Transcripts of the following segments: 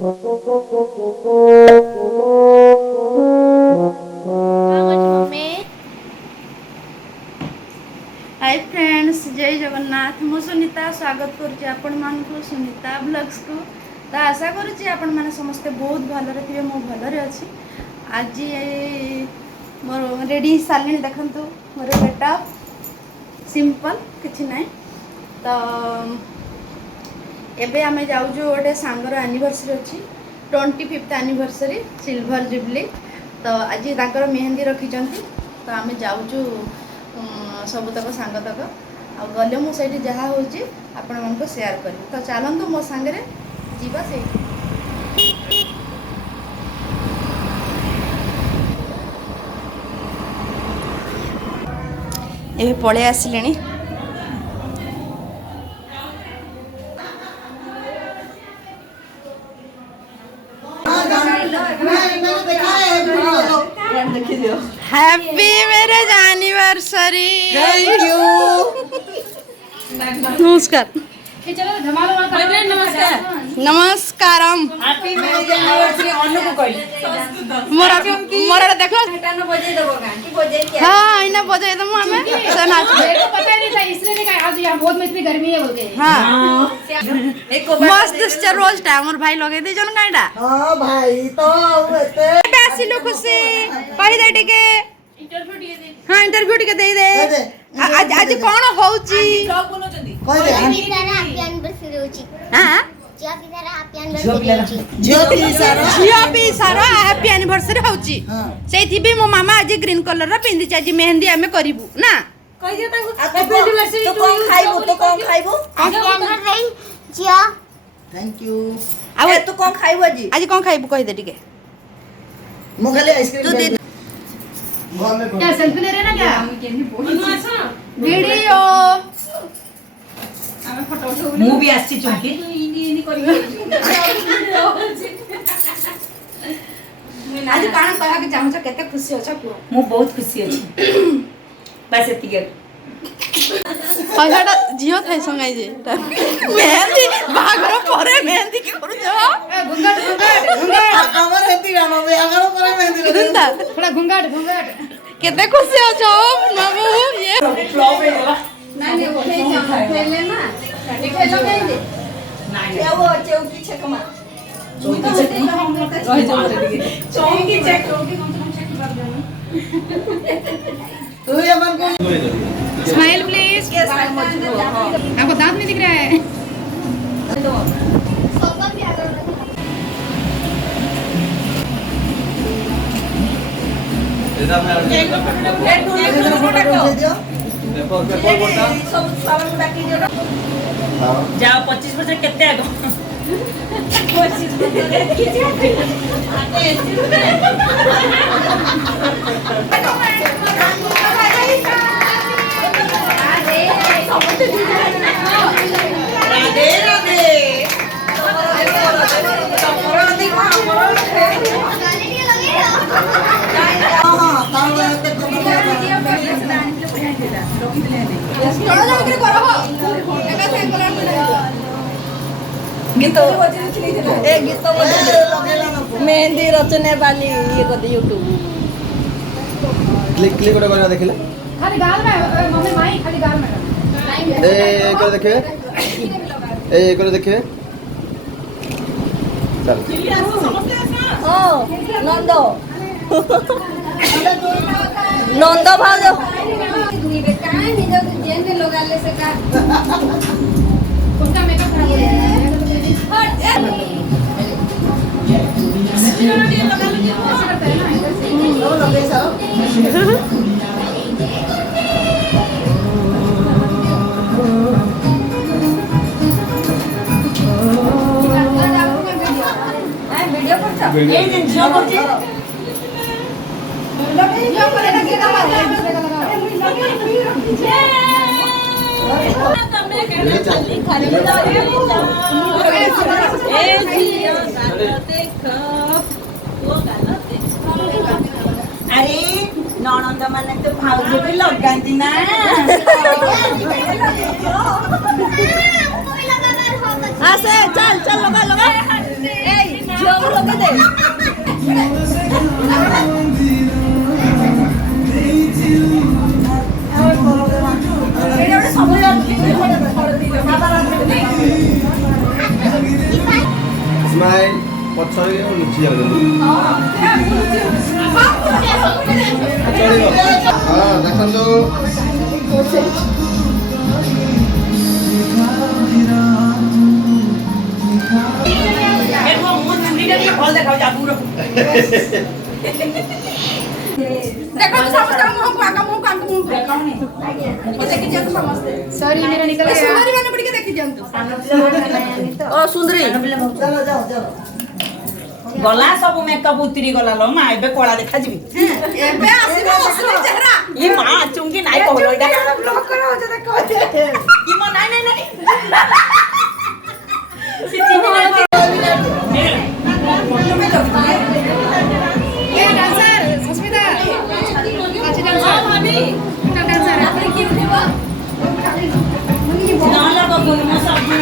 Hi friends, जय जगन्नाथ। मु सुनीता स्वागत करुच्ची आपण मानकु सुनीता ब्लॉग्स को। तो आशा करुच्ची आपण माने समस्ते बहुत भलरे थे। मु भलरे अछि। आज मोर रेडी साली देखंतु मोर बेटा सिंपल किछि नै। तो एबे आमे जाउजु ओटे सांगर एनिवर्सरी अछि, 25th एनिवर्सरी सिल्वर जुबली। तो आज ताकर मेहंदी रखिचंती। तो आमे जाउजु सबतक सांगतक आ गले मु सेठी जहा होची आपण मानको शेयर करी। तो चलंतु मो संगे जीवा से। ए पळे आसिलेनी। Happy marriage anniversary. Thank you. नमस्कार। नमस्कार नमस्कारम। हैप्पी मैरिज एनिवर्सरी अनु को कहि मोरा मोरा देखो टानो बजे देबो का की बजे क्या। हां इना बजाई दमु हमें सना देखो पता नहीं था इसलिए नहीं आज यहां बहुत में इतनी गर्मी है बोलते। हां एक मस्त रोज टा हमर भाई लगे दे जन काइडा। हां भाई तो एते बेसी लोग खुशी कहि दे टिके इंटरव्यू टिके दे। हां इंटरव्यू टिके दे दे। आज आज कोन होउची ब्लॉग बनोचंदी कहि दे हैप्पी एनिवर्सरी होची। हां झियो भी सारा हैप्पी एनिवर्सरी होची। सेथि भी मो मामा आज ग्रीन कलर रा पिंदी छ। आज मेहंदी हमें करिवु ना। कहि दे ताको हैप्पी एनिवर्सरी तो कौन खाइबो तो कौन खाइबो जिया। Thank you. आ तू कौन खाइबो आज कोन खाइबु कहि दे टिके। मो खाली आइसक्रीम तू दे घर में क्या सेल्फी ले रहे ना क्या हम केनी बोली वीडियो हमें फोटो उठो मु भी आछि चौकी इनी इनी करी आज कान कहया के चाहू छ केते खुशी हो छ को। मु बहुत खुशी अछि बस एतिके पहाड़ा झियो थाई संगाई जे मेहंदी बागर परे मेहंदी के करू छ। घुंघट घुंघट घुंघट कमर हेती गानो में आगर पर मेहंदी दुंदा थोड़ा घुंघट घुंघट केते खुशी हो छ बाबू। ये फ्लॉप है गला नहीं वो खेले ना खेलो गए नहीं वो चौकी छकमा चौकी चेक रह जाओ चौकी चेक चौकी कम से कम चेक कर देना। तू ये मन को स्माइल प्लीज। आपको दांत नहीं दिख रहा है। जाओ 25% केते आगो गीत मेहंदी रचने वाली ये कर यूट्यूब क्लिक क्लिक करे देखिले खाली गाल में मम्मी माई खाली गाल में ए करे देखे ए करे देखे चल ओ नंदो नंदो भाउजो नी बेटा नी जो जेंदे लगा ले से का उनका मेकअप खराब हो गया वीडियो करछा ए दिन जियो करछी जियो करे ना के अरे ननंद माने तो भाउज भी लगांती ना आसे चल चल लगा लगा ସ୍ମାଇଲ୍ ପଛରେ ଲୁଚି ଯାଉଛନ୍ତି ଚଳିବ ହଁ ଦେଖନ୍ତୁ सॉरी मेरा निकल गया सुंदरी मैंने पढ़ के देखी जंतु ओ सुंदरी चलो जाओ चलो गला सब मेकअप उतरी गला लो मां एबे कोला देखा जीबी एबे आसीबो असली चेहरा ये मां चुंगी नाइ कहलो इटा ब्लॉक करा हो जदा कहते ये मां नाइ नाइ नाइ सिटी ये डांसर सुस्मिता अच्छी डांसर हां भाभी क्या डांसर है आपने की उठेबो ना लगा बोल मैं सब दिन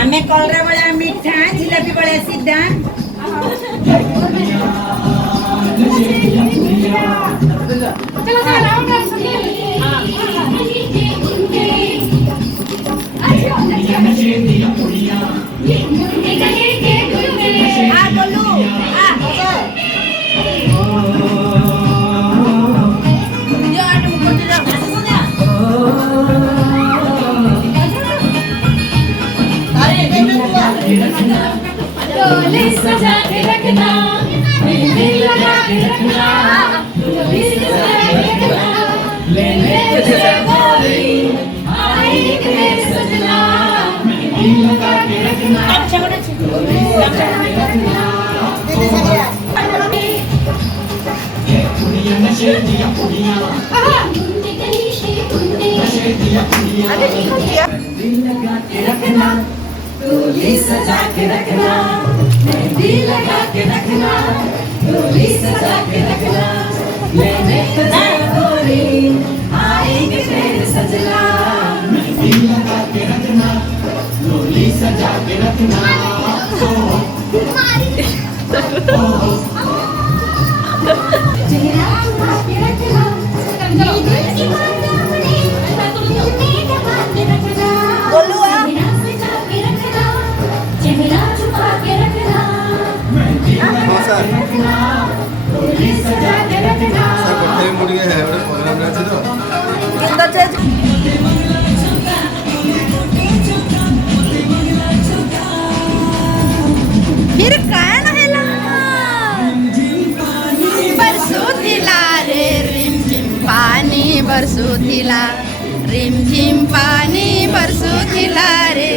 हमें कलरा बड़ा मीठा जिलेबी बड़ा सीधा चलो चलो राउंड डांस डोली सजा के रखना मेहंदी लगा के रखना डोली सजा के रखना लेने तुझे गोरी आई के सजना मेहंदी लगा के रखना अच्छा बड़ा ये कुड़ियां नशे दिया कुड़ियां कुंडी गली से कुंडी नशे दिया कुड़ियां दिल लगा के रखना डोली सजा के रखना मेहंदी लगा के रखना डोली सजा के रखना लेने तुझे गोरी आएंगे तेरे सजना मेहंदी लगा के रखना डोली सजा के रखना चेहरा छुपा के रखना चेहरा छुपा के रखना ହଁ ସାର୍ डोली सजा के रखना ସାର୍ ପଠେଇବି ମୁଁ ଟିକେ ଗୋଟେ ପ୍ରୋଗ୍ରାମରେ ଅଛି ତ फिर कान हैला बरसुतिला रे रिमझिम पानी बरसुतिला रिमझिम पानी बरसुतिला रे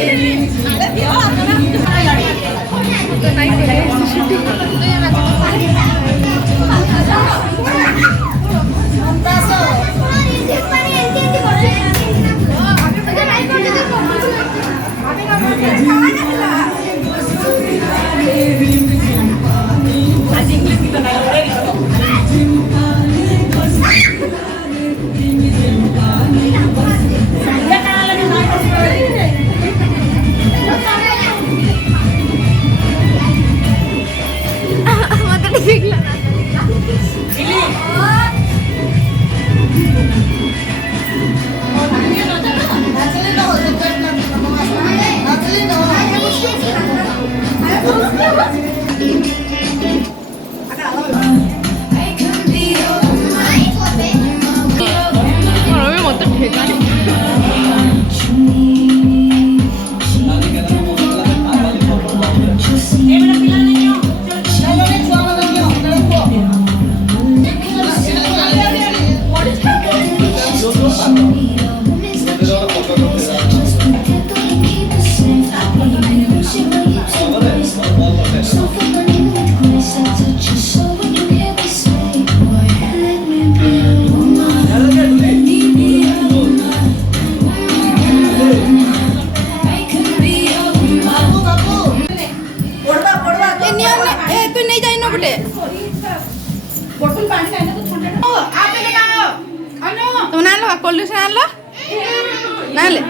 लो ना ले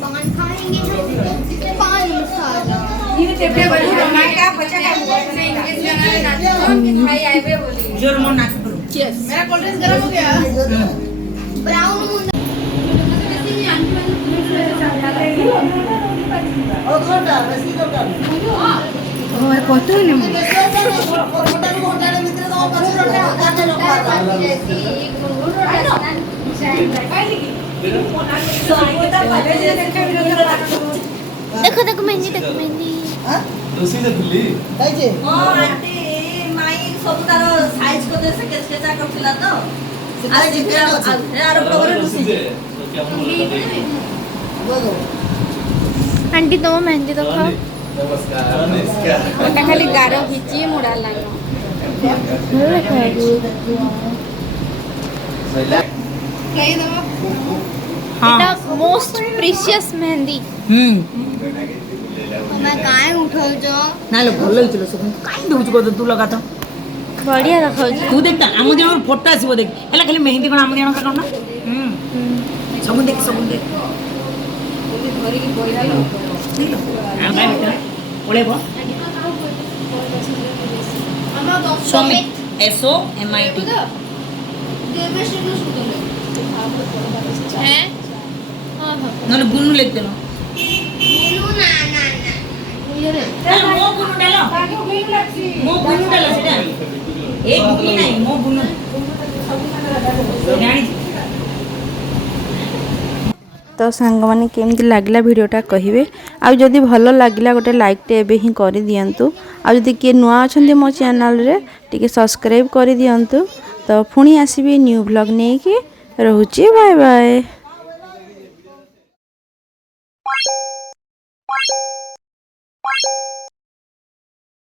पान खाएंगे पान मसाला जोर मन नाच करो मेरा कोल्ड ड्रिंक गर्म हो गया ब्राउन ଅଧଘଣ୍ଟା ବେଶୀ ଦରକାର କଟୁନି ମୁଁ ଘଣ୍ଟାଟେ ଭିତରେ ତମ ପଛରେ देखो देखो मेहंदी देखो मेहंदी ରୋଷେଇ ଦେଖୁଲି ଖାଇଛେ ହଁ ଆଣ୍ଟି ମାଇ ସବୁ ତାର ସାଇଜ କରି ସେ କେଚ କେଚା କରୁଥିଲା ତ ଆଜି ଆର ପ୍ରୋଗ୍ରାମ ରୁଷି आंटी तुम मेहंदी देखो ନମସ୍କାର खाली गारो खींची मुड़ा लानो एटा मोस्ट प्रीशियस मेहंदी मैं काहे उठाउ जो ନାଲୋ ଭଲ ହେଇছিল ସେ କାଇଁ ଦଉଛୁ କଦ ତୁ ଲଗା ତ बढ़िया रखाउ ତୁ ଦେख ଆମ ଦିନର ଫଟୋ ଆସିବ ଦେଖ ହେଲା ଖାଲି ମେହେନ୍ଦି କଣ ଆମ ଦିନ କଣ ନା ସବୁ ଦେଖ ପଳେଇବ ସମିତ SOMIT हैं हां हां ନହେଲେ ବୁନୁ ଲେଖିଦେଲ ना ना ମୋ ବୁନୁ ଡାଲ ସେଟା ଏ ବୁନି ନାହିଁ ମୋ ବୁନୁ ଜାଣି तो सांग माने केमती लागला वीडियोटा कहिबे आ जदि भलो लागला गोटे लाइक टे एबे ही करि दियंतु आ जदि के नुआ अछंती मो चैनल रे टिके सब्सक्राइब करि दियंतु तो पुणी आसीबे न्यू व्लॉग नेकी रहूची बाय बाय।